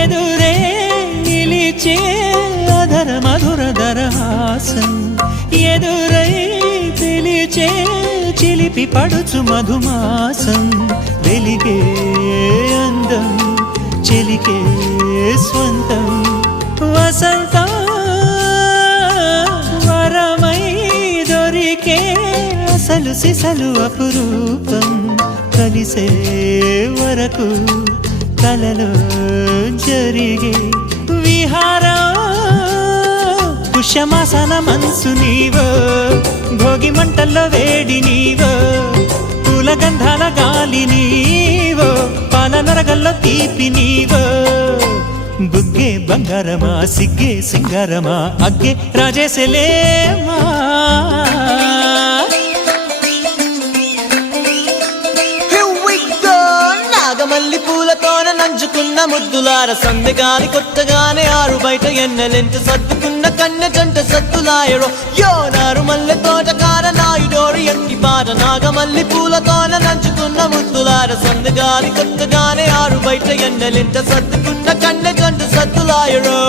ఎదురే నిలిచే అధర మధుర దరహాసం ఎదురై పిలిచే చిలిపి పడుచు మధుమాసం వెలిగే అందం చెలికే స్వంతం వసంతం వరమై దొరికే అసలు సిసలు అపురూపం కలిసే వరకు కలలో జరిగే విహారం పుష్యమాసన మనసు నీవో భోగి మంటల్లో వేడి నీవో పూల గంధాల గాలి నీవో పాల నరగల్లో తీపి నీవో బుగ్గే బంగారమా సిగ్గే సింగారమా అగ్గే రాజేసలేమా మల్లి పూలతోన నంచుకున్న ముద్దులార సందెగాని కొత్తగానే ఆరు బయట ఎన్నెలెంట సర్దుకున్న కన్నె జంట సత్తులాయరో యోనారు మల్లె తోటకార నాయుడోరు ఎట్టి పాట నాగమల్లి పూలతోన నంచుకున్న ముద్దులార సందెగాని కొత్తగానే ఆరు బయట ఎన్నెలెంట సర్దుకున్న కన్నె జంట సత్తులాయరో